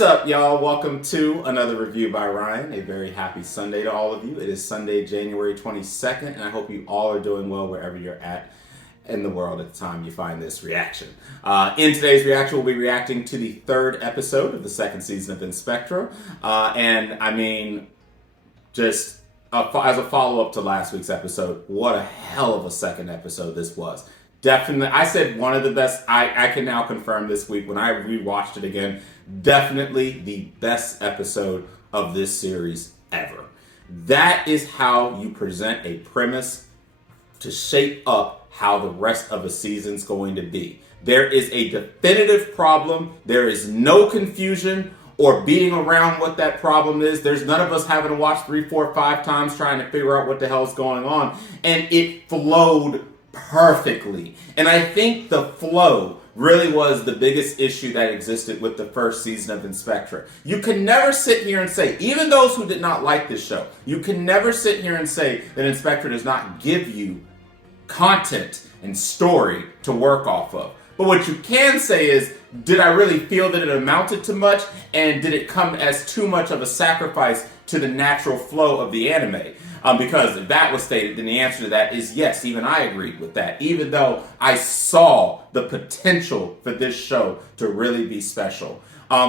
What's up, y'all? Welcome to another review by Ryan. A very happy Sunday to all of you. It is Sunday, January 22nd, and I hope you all are doing well wherever you're at in the world at the time you find this reaction. In today's reaction, we'll be reacting to the third episode of the second season of Spectre. Just as a follow-up to last week's episode, what a hell of a second episode this was. Definitely, I said one of the best. I can now confirm this week when I rewatched it again, definitely the best episode of this series ever. That is how you present a premise to shape up how the rest of a season's going to be. There is a definitive problem. There is no confusion or beating around what that problem is. There's none of us having to watch 3, 4, 5 times trying to figure out what the hell is going on. And it flowed perfectly. And I think the flow really was the biggest issue that existed with the first season of Spectre. You can never sit here and say, even those who did not like this show, you can never sit here and say that Spectre does not give you content and story to work off of. But what you can say is, did I really feel that it amounted to much? And did it come as too much of a sacrifice to the natural flow of the anime? Because if that was stated, then the answer to that is yes, even I agreed with that. Even though I saw the potential for this show to really be special.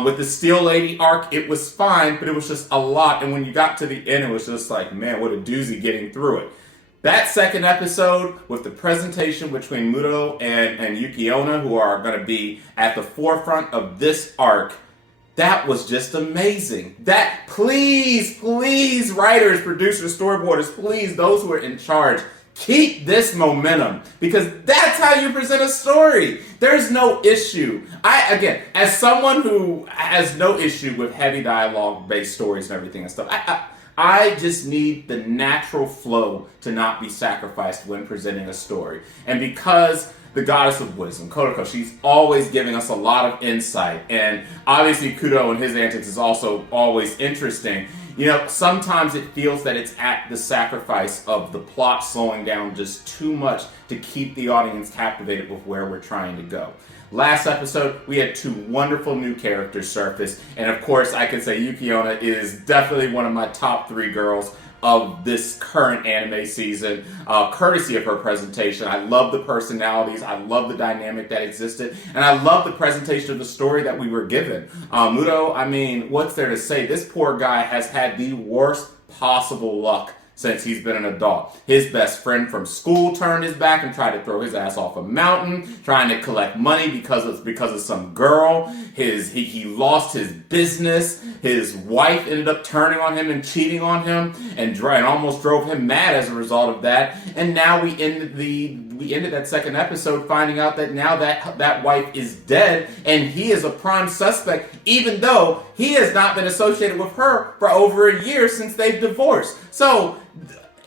With the Steel Lady arc, it was fine, but it was just a lot. And when you got to the end, it was just like, man, what a doozy getting through it. That second episode with the presentation between Muto and Yuki Onna, who are going to be at the forefront of this arc, that was just amazing. That, please, writers, producers, storyboarders, please, those who are in charge, keep this momentum, because that's how you present a story. There's no issue. Again, as someone who has no issue with heavy dialogue-based stories and everything and stuff, I just need the natural flow to not be sacrificed when presenting a story. And because the goddess of wisdom, Kyokou, she's always giving us a lot of insight. And obviously Kudo and his antics is also always interesting. You know, sometimes it feels that it's at the sacrifice of the plot slowing down just too much to keep the audience captivated with where we're trying to go. Last episode, we had 2 wonderful new characters surface, and of course, I can say Yuki Onna is definitely one of my top 3 girls of this current anime season, courtesy of her presentation. I love the personalities, I love the dynamic that existed, and I love the presentation of the story that we were given. Muto, I mean, what's there to say? This poor guy has had the worst possible luck since he's been an adult. His best friend from school turned his back and tried to throw his ass off a mountain, trying to collect money because of some girl. He lost his business. His wife ended up turning on him and cheating on him, and almost drove him mad as a result of that. And now we ended that second episode finding out that now that wife is dead, and he is a prime suspect, even though he has not been associated with her for over a year since they've divorced. So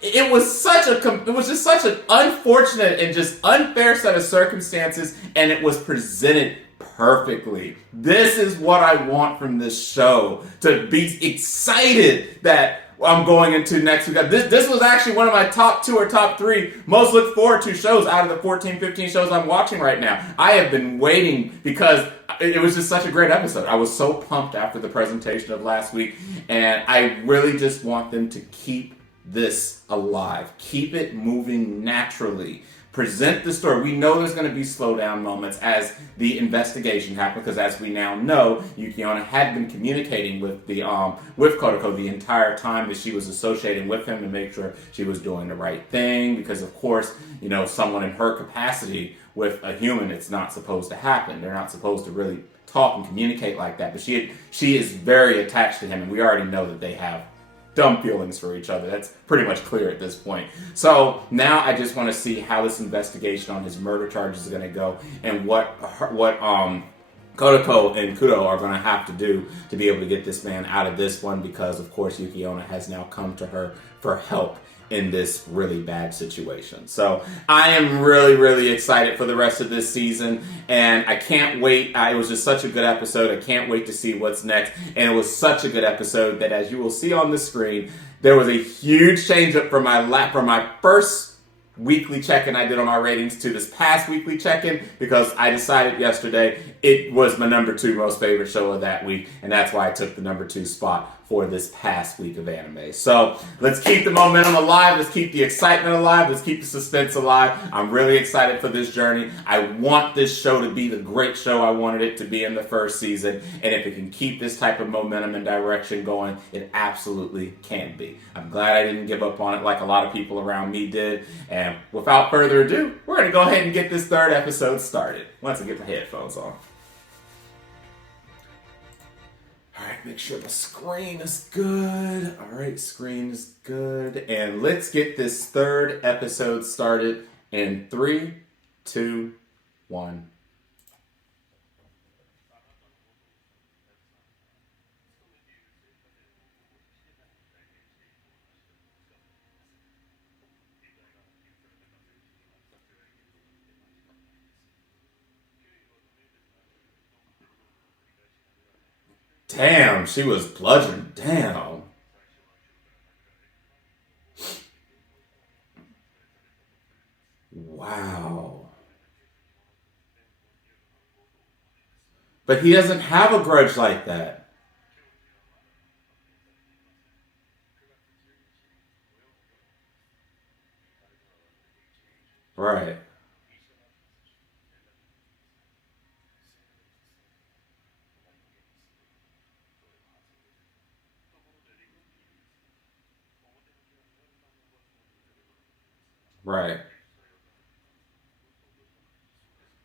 it was just such an unfortunate and just unfair set of circumstances, and it was presented perfectly. This is what I want from this show, to be excited that I'm going into next week. This was actually one of my top 2 or top 3 most looked forward to shows out of the 14, 15 shows I'm watching right now. I have been waiting because it was just such a great episode. I was so pumped after the presentation of last week, and I really just want them to keep this alive. Keep it moving naturally. Present the story. We know there's going to be slow down moments as the investigation happens, because as we now know, Yuki Onna had been communicating with Kyokou the entire time that she was associating with him to make sure she was doing the right thing, because of course, you know, someone in her capacity with a human, it's not supposed to happen. They're not supposed to really talk and communicate like that, but she is very attached to him, and we already know that they have dumb feelings for each other. That's pretty much clear at this point. So now I just want to see how this investigation on his murder charges is going to go, and what Kyokou and Kudo are going to have to do to be able to get this man out of this one, because of course Yuki Onna has now come to her for help in this really bad situation. So I am really excited for the rest of this season, and I can't wait. It was just such a good episode. I can't wait to see what's next, and it was such a good episode that, as you will see on the screen, there was a huge change up from my first weekly check-in I did on our ratings to this past weekly check-in, because I decided yesterday it was my number 2 most favorite show of that week, and that's why I took the number 2 spot for this past week of anime. So let's keep the momentum alive, let's keep the excitement alive, let's keep the suspense alive. I'm really excited for this journey. I want this show to be the great show I wanted it to be in the first season, and if it can keep this type of momentum and direction going, it absolutely can be. I'm glad I didn't give up on it like a lot of people around me did, and without further ado, we're going to go ahead and get this 3rd episode started. Once I get my headphones on. Alright, make sure the screen is good. Alright, screen is good. And let's get this 3rd episode started in 3, 2, 1. Damn, she was bludgeoned down. Wow. But he doesn't have a grudge like that. Right. Right.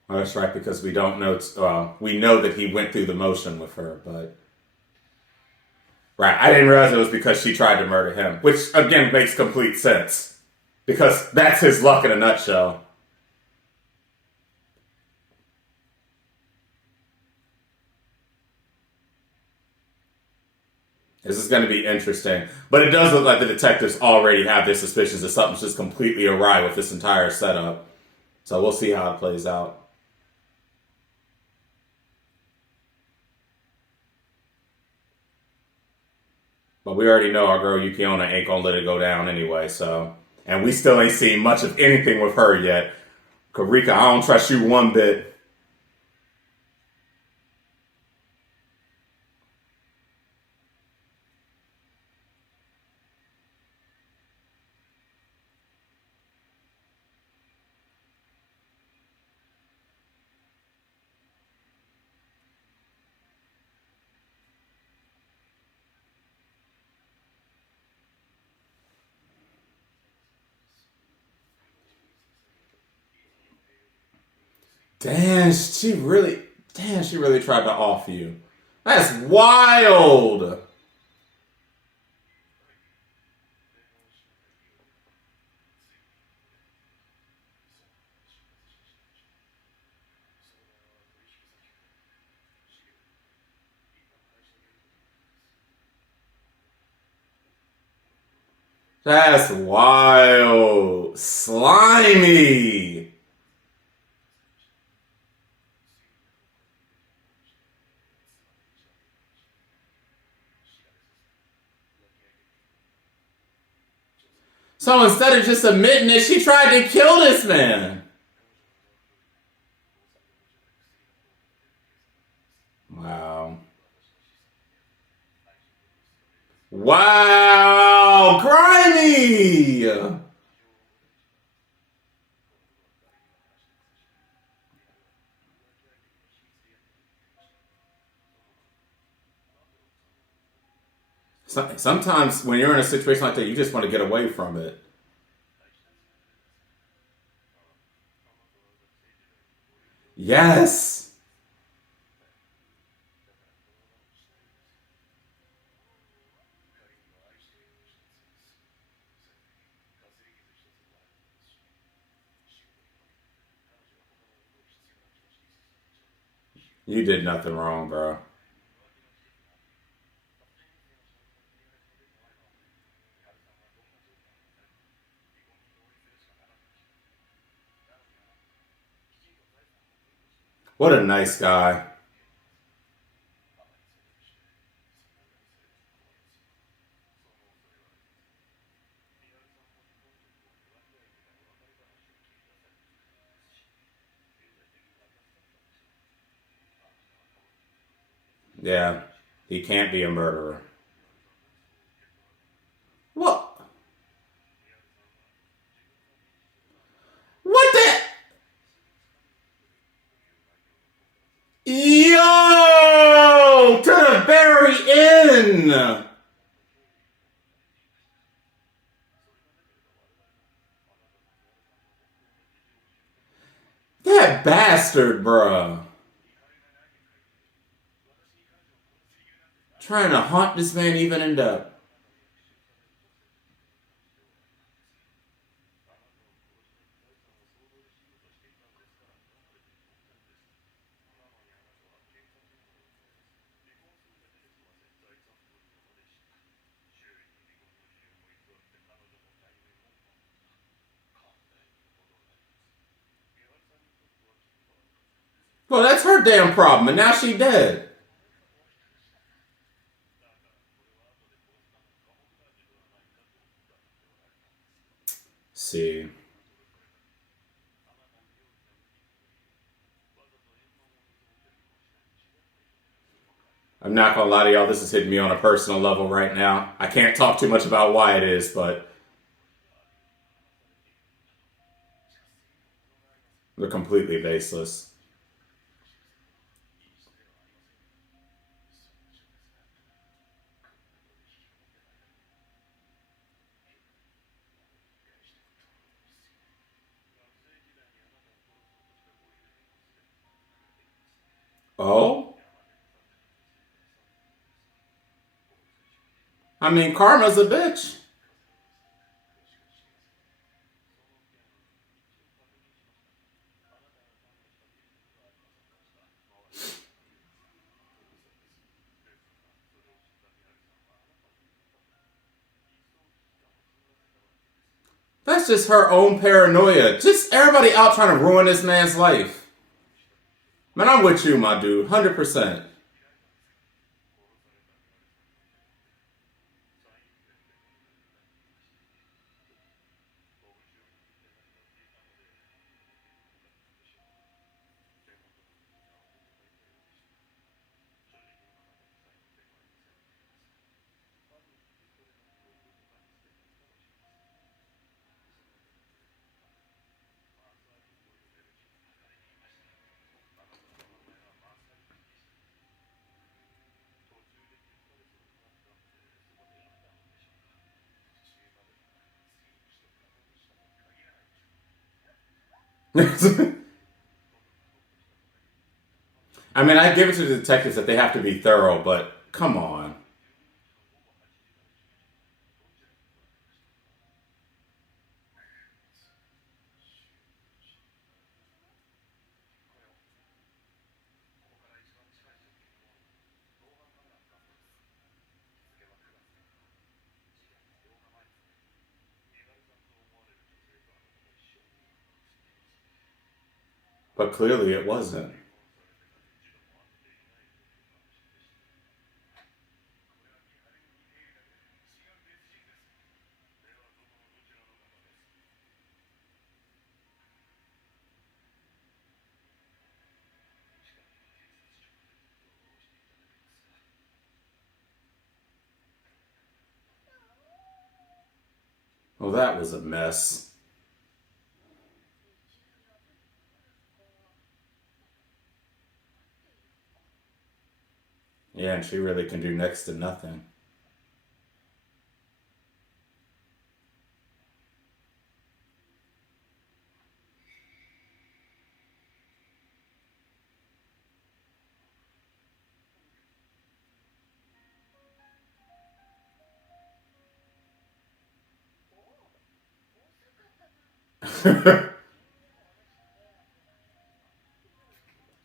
Oh, that's right, because we don't know. We know that he went through the motion with her, but right. I didn't realize it was because she tried to murder him, which again makes complete sense because that's his luck in a nutshell. This is going to be interesting, but it does look like the detectives already have their suspicions that something's just completely awry with this entire setup. So we'll see how it plays out. But we already know our girl Yukiona ain't gonna let it go down anyway, so. And we still ain't seen much of anything with her yet. Karika, I don't trust you one bit. Damn, she really tried to off you. That's wild. That's wild. Slimy. So instead of just admitting it, she tried to kill this man. Wow. Wow. Grimy. Sometimes when you're in a situation like that, you just want to get away from it. Yes. You did nothing wrong, bro. What a nice guy. Yeah, he can't be a murderer. What? What the? Yo! To the very end! That bastard, bruh. Trying to haunt this man even in death. Well, that's her damn problem, and now she dead. See. I'm not gonna lie to y'all, this is hitting me on a personal level right now. I can't talk too much about why it is, but they're completely baseless. Oh? I mean, karma's a bitch. That's just her own paranoia. Just everybody out trying to ruin this man's life. Man, I'm with you, my dude. 100%. I mean, I give it to the detectives that they have to be thorough, but come on. But clearly it wasn't. Well, that was a mess. Yeah, and she really can do next to nothing.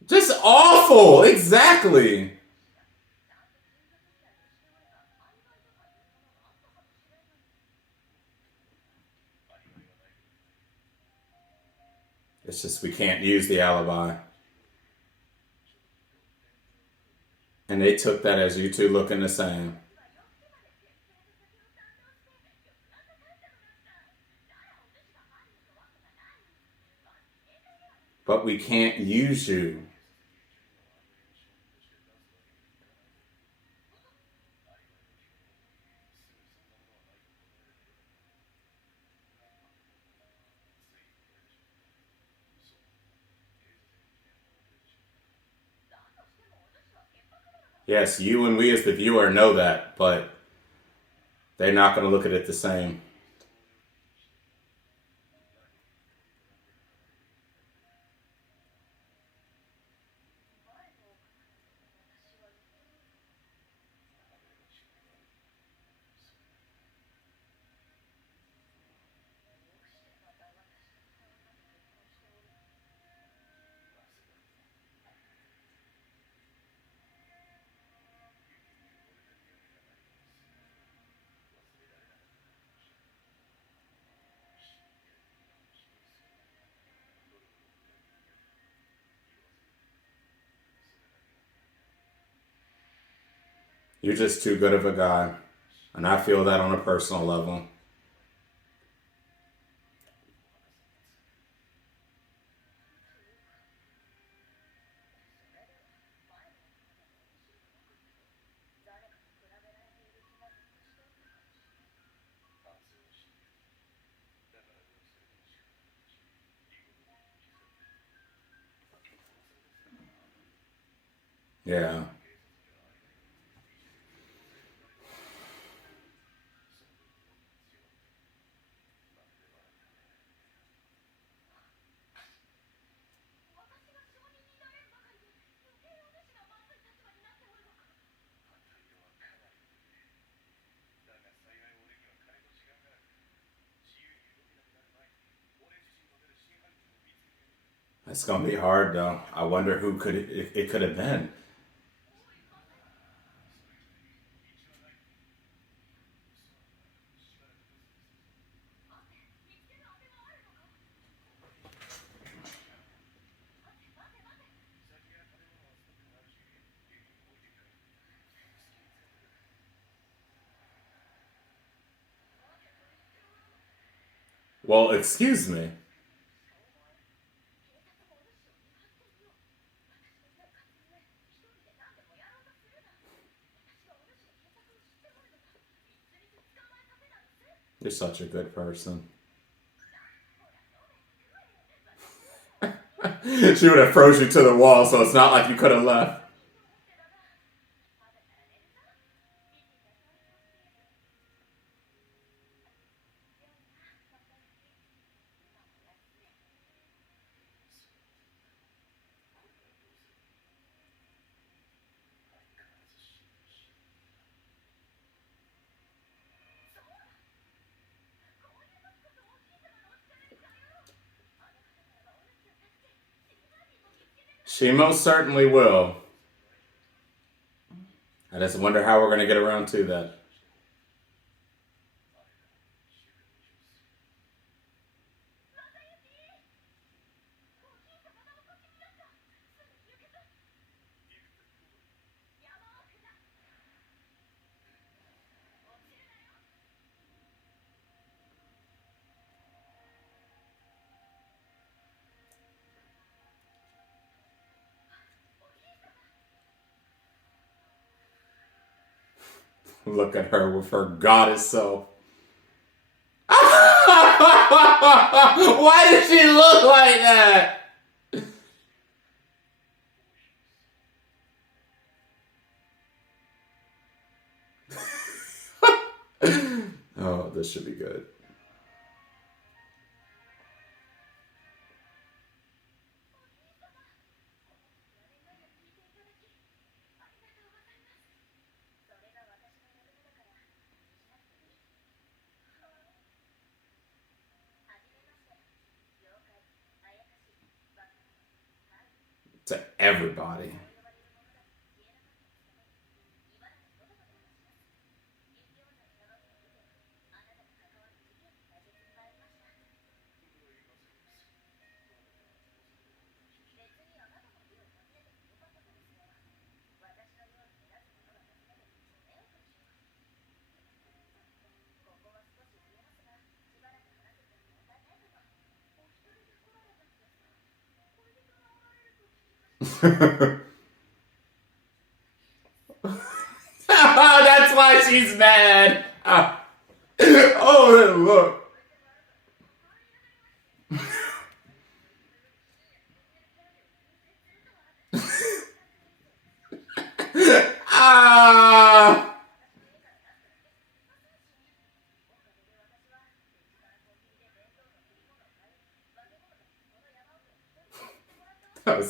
Just awful. Exactly. It's just we can't use the alibi. And they took that as you two looking the same. But we can't use you. Yes, you and we as the viewer know that, but they're not going to look at it the same. You're just too good of a guy. And I feel that on a personal level. Yeah. It's gonna be hard though. I wonder who it could have been. Well, excuse me. You're such a good person. She would have froze you to the wall, so it's not like you could have left. She most certainly will. I just wonder how we're gonna get around to that. Look at her with her goddess self. Why does she look like that? Oh, this should be good. To everybody. That's why she's mad. Oh, look.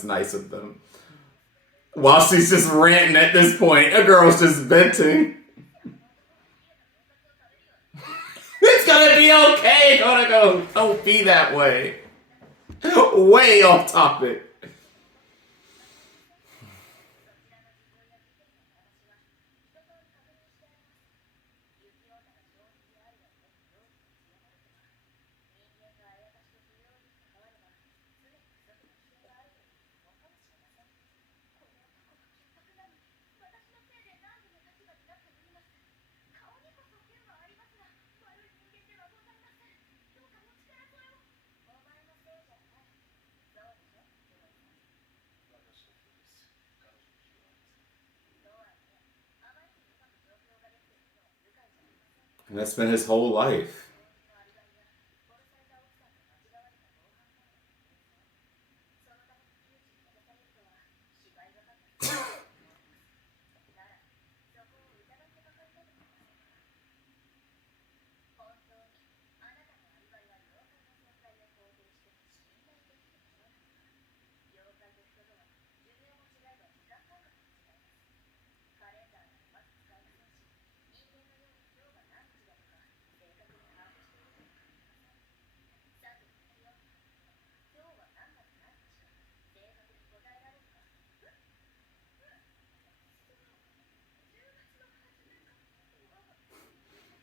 was nice of them. While she's just ranting at this point, a girl's just venting. It's gonna be okay. Gonna go. Don't be that way. Way off topic. And that's been his whole life.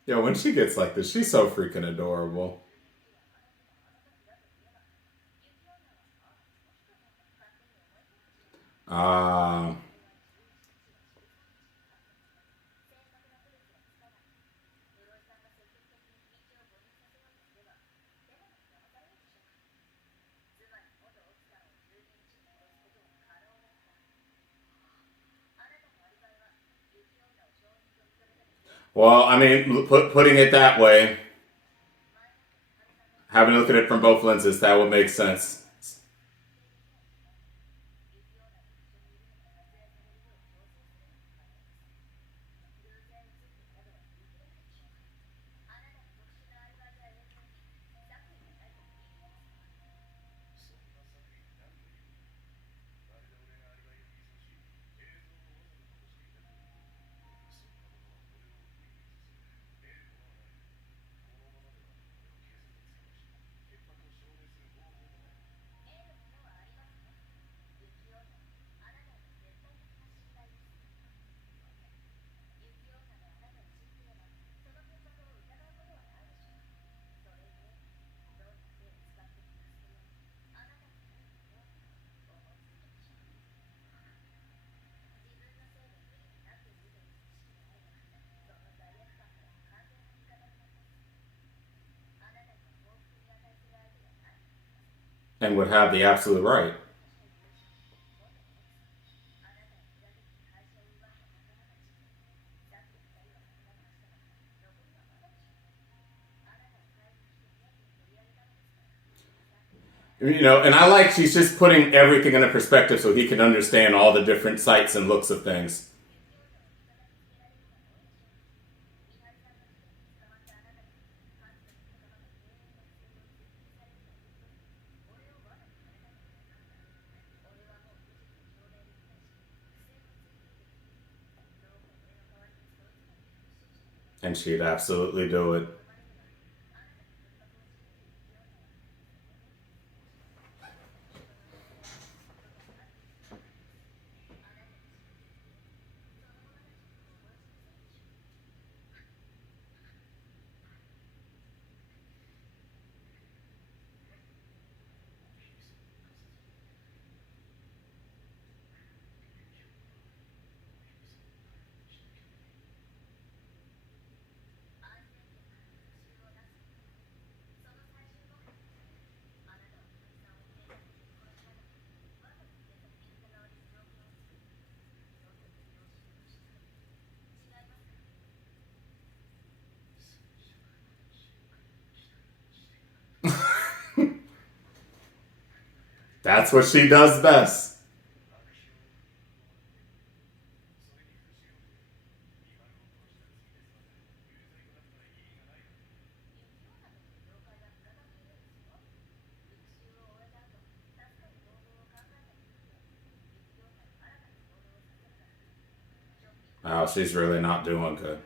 Yo, when she gets like this, she's so freaking adorable. Ah. Well, I mean, putting it that way, having to look at it from both lenses, that would make sense. And would have the absolute right. You know, and I like she's just putting everything in a perspective so he can understand all the different sights and looks of things. And she'd absolutely do it. That's what she does best. Wow, she's really not doing good.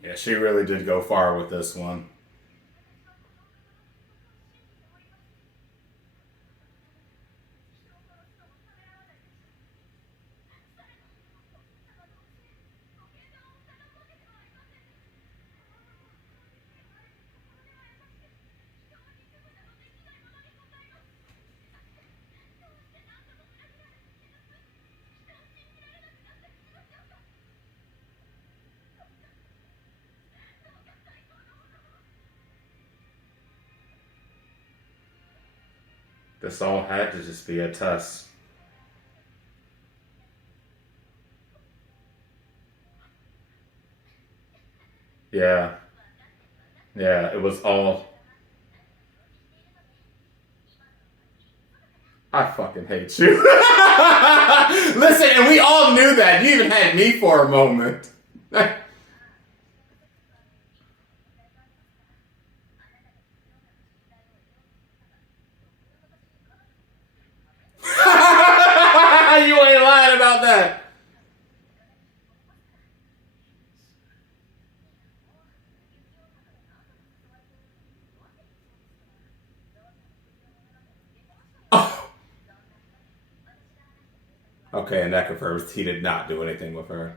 Yeah, she really did go far with this one. This all had to just be a test. Yeah. Yeah, it was all. I fucking hate you. Listen, and we all knew that. You even had me for a moment. You ain't lying about that. Oh. Okay, and that confirms he did not do anything with her.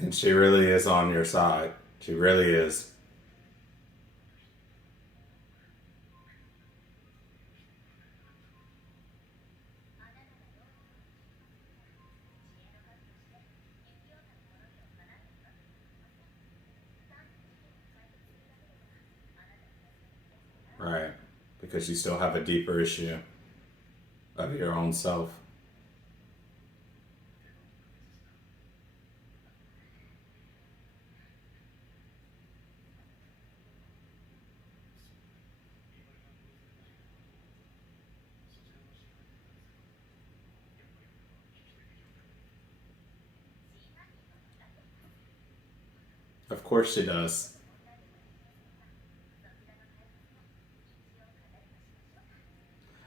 And she really is on your side. She really is. Right. Because you still have a deeper issue of your own self. Of course she does.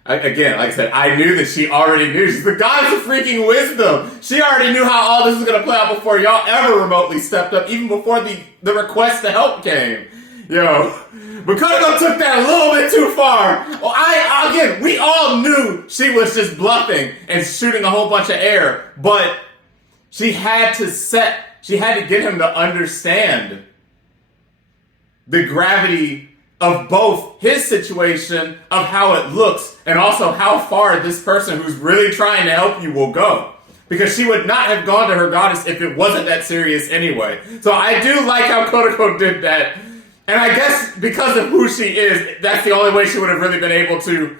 Again, like I said, I knew that she already knew. She's the goddess of freaking wisdom. She already knew how all this was going to play out before y'all ever remotely stepped up, even before the request to help came. Yo, but Kyokou took that a little bit too far. Well, again, we all knew she was just bluffing and shooting a whole bunch of air, but she had to get him to understand the gravity of both his situation, of how it looks, and also how far this person who's really trying to help you will go. Because she would not have gone to her goddess if it wasn't that serious anyway. So I do like how Kyokou did that. And I guess because of who she is, that's the only way she would have really been able to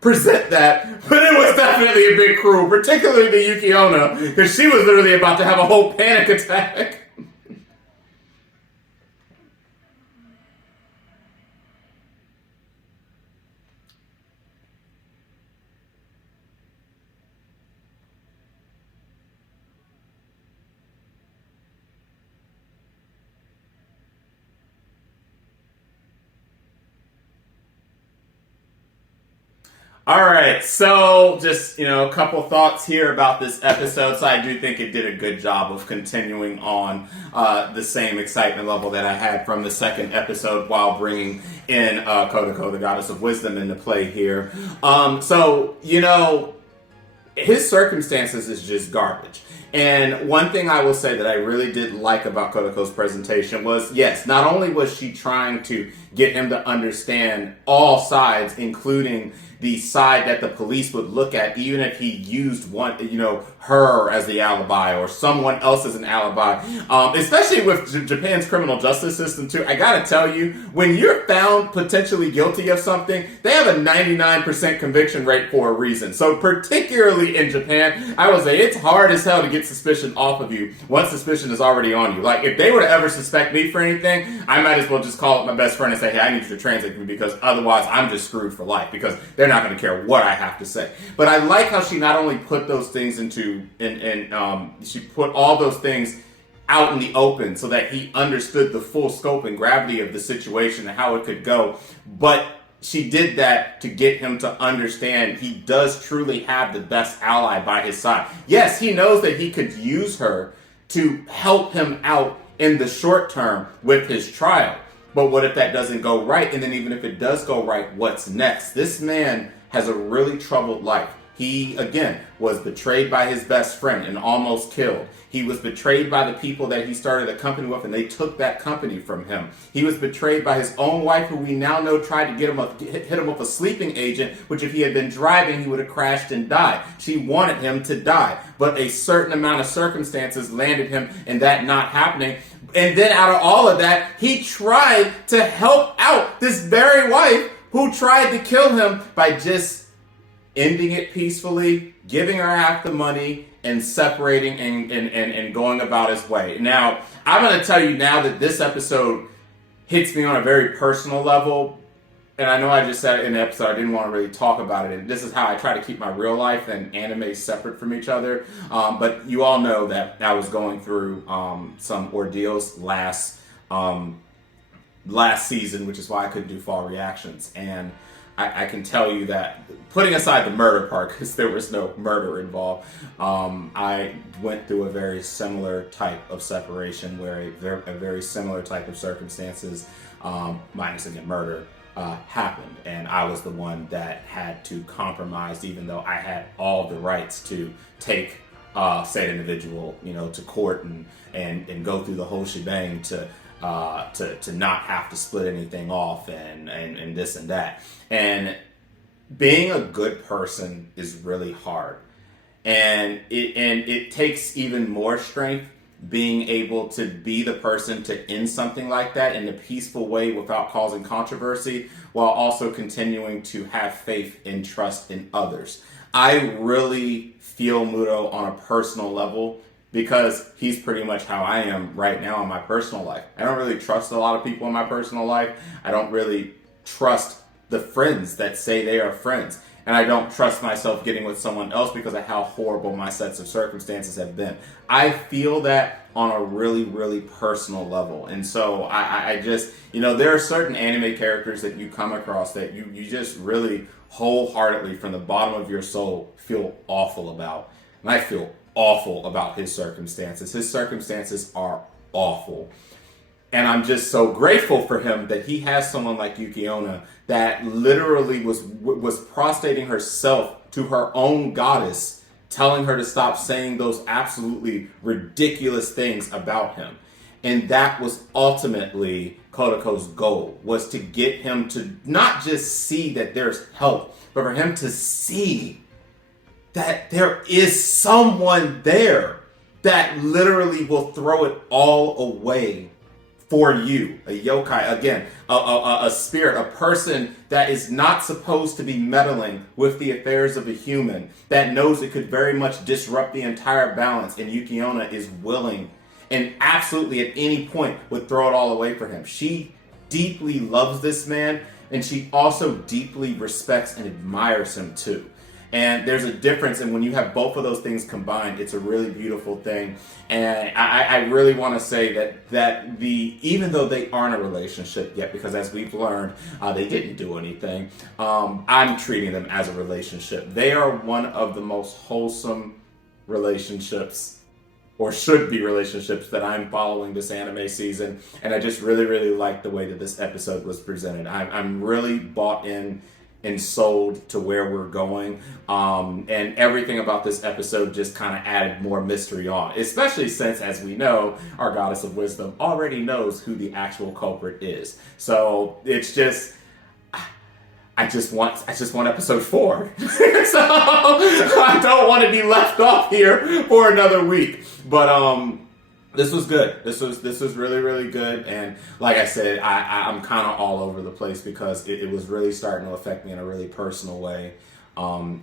present that. But it was definitely a bit cruel, particularly to Yuki Onna, because she was literally about to have a whole panic attack. All right, so just, a couple thoughts here about this episode. So I do think it did a good job of continuing on the same excitement level that I had from the second episode while bringing in Kyokou, the goddess of wisdom, into play here. His circumstances is just garbage. And one thing I will say that I really did like about Kodakou's presentation was, yes, not only was she trying to get him to understand all sides, including the side that the police would look at, even if he used her as the alibi or someone else as an alibi. Especially with Japan's criminal justice system too. I gotta tell you, when you're found potentially guilty of something, they have a 99% conviction rate for a reason. So particularly in Japan, I would say it's hard as hell to get suspicion off of you once suspicion is already on you. Like, if they were to ever suspect me for anything, I might as well just call up my best friend and say, hey, I need you to translate for me, because otherwise I'm just screwed for life, because they're not going to care what I have to say. But I like how she not only put those things she put all those things out in the open so that he understood the full scope and gravity of the situation and how it could go. But she did that to get him to understand he does truly have the best ally by his side. Yes, he knows that he could use her to help him out in the short term with his trial. But what if that doesn't go right? And then even if it does go right, what's next? This man has a really troubled life. He, again, was betrayed by his best friend and almost killed. He was betrayed by the people that he started a company with, and they took that company from him. He was betrayed by his own wife, who we now know tried to hit him with a sleeping agent, which if he had been driving, he would have crashed and died. She wanted him to die, but a certain amount of circumstances landed him in that not happening. And then out of all of that, he tried to help out this very wife who tried to kill him by just ending it peacefully, giving her half the money, and separating and going about his way. Now, I'm going to tell you now that this episode hits me on a very personal level. And I know I just said in the episode I didn't want to really talk about it. And this is how I try to keep my real life and anime separate from each other. But you all know that I was going through some ordeals last season, which is why I couldn't do fall reactions. And I can tell you that, putting aside the murder part, because there was no murder involved, I went through a very similar type of separation where a very similar type of circumstances, minus again murder, happened. And I was the one that had to compromise, even though I had all the rights to take said individual, to court and go through the whole shebang to not have to split anything off and this and that. And being a good person is really hard. And it takes even more strength being able to be the person to end something like that in a peaceful way without causing controversy, while also continuing to have faith and trust in others. I really feel Muto on a personal level, because he's pretty much how I am right now in my personal life. I don't really trust a lot of people in my personal life. I don't really trust the friends that say they are friends. And I don't trust myself getting with someone else because of how horrible my sets of circumstances have been. I feel that on a really, really personal level. And so I just, there are certain anime characters that you come across that you just really wholeheartedly from the bottom of your soul feel awful about. And I feel awful about his circumstances. His circumstances are awful. And I'm just so grateful for him that he has someone like Yuki that literally was prostrating herself to her own goddess, telling her to stop saying those absolutely ridiculous things about him. And that was ultimately Kodakou's goal, was to get him to not just see that there's help, but for him to see that there is someone there that literally will throw it all away for you. A yokai, again, a spirit, a person that is not supposed to be meddling with the affairs of a human, that knows it could very much disrupt the entire balance, and Yuki is willing and absolutely at any point would throw it all away for him. She deeply loves this man, and she also deeply respects and admires him too. And there's a difference, and when you have both of those things combined, it's a really beautiful thing. And I really want to say that even though they aren't a relationship yet, because as we've learned, they didn't do anything, I'm treating them as a relationship. They are one of the most wholesome relationships, or should be relationships, that I'm following this anime season. And I just really, really like the way that this episode was presented. I'm really bought in and sold to where we're going. And everything about this episode just kind of added more mystery on, especially since, as we know, our goddess of wisdom already knows who the actual culprit is. So it's just, I just want episode 4. So I don't want to be left off here for another week. But this was good. This was really, really good. And like I said, I'm kind of all over the place because it was really starting to affect me in a really personal way,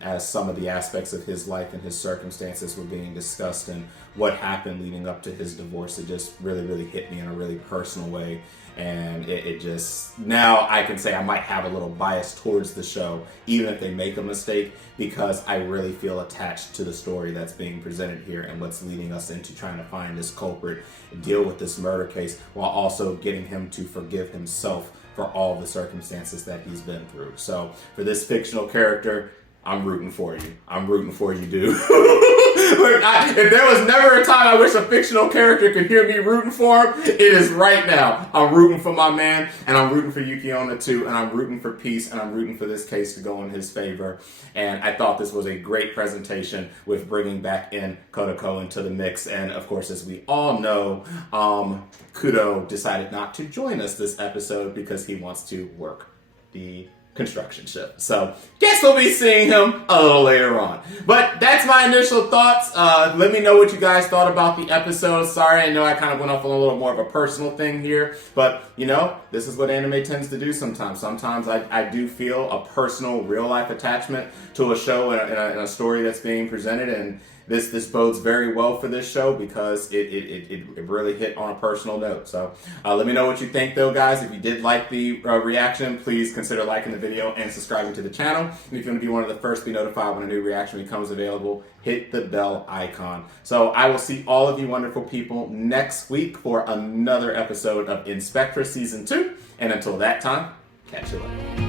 as some of the aspects of his life and his circumstances were being discussed, and what happened leading up to his divorce. It just really, really hit me in a really personal way. And it just, now I can say I might have a little bias towards the show, even if they make a mistake, because I really feel attached to the story that's being presented here and what's leading us into trying to find this culprit and deal with this murder case, while also getting him to forgive himself for all the circumstances that he's been through. So for this fictional character, I'm rooting for you. I'm rooting for you, dude. Look, if there was never a time I wish a fictional character could hear me rooting for him, it is right now. I'm rooting for my man, and I'm rooting for Yuki Onna too, and I'm rooting for peace, and I'm rooting for this case to go in his favor. And I thought this was a great presentation with bringing back in Kotoko into the mix. And of course, as we all know, Kudo decided not to join us this episode because he wants to work the construction ship. So guess we'll be seeing him a little later on. But that's my initial thoughts. Let me know what you guys thought about the episode. Sorry, I know I kind of went off on a little more of a personal thing here, but you know, this is what anime tends to do sometimes. Sometimes I do feel a personal, real life attachment to a show and a story that's being presented, and this bodes very well for this show because it really hit on a personal note. So let me know what you think, though, guys. If you did like the reaction, please consider liking the video and subscribing to the channel. And if you want to be one of the first to be notified when a new reaction becomes available, hit the bell icon. So I will see all of you wonderful people next week for another episode of Spectre Season 2. And until that time, catch you later.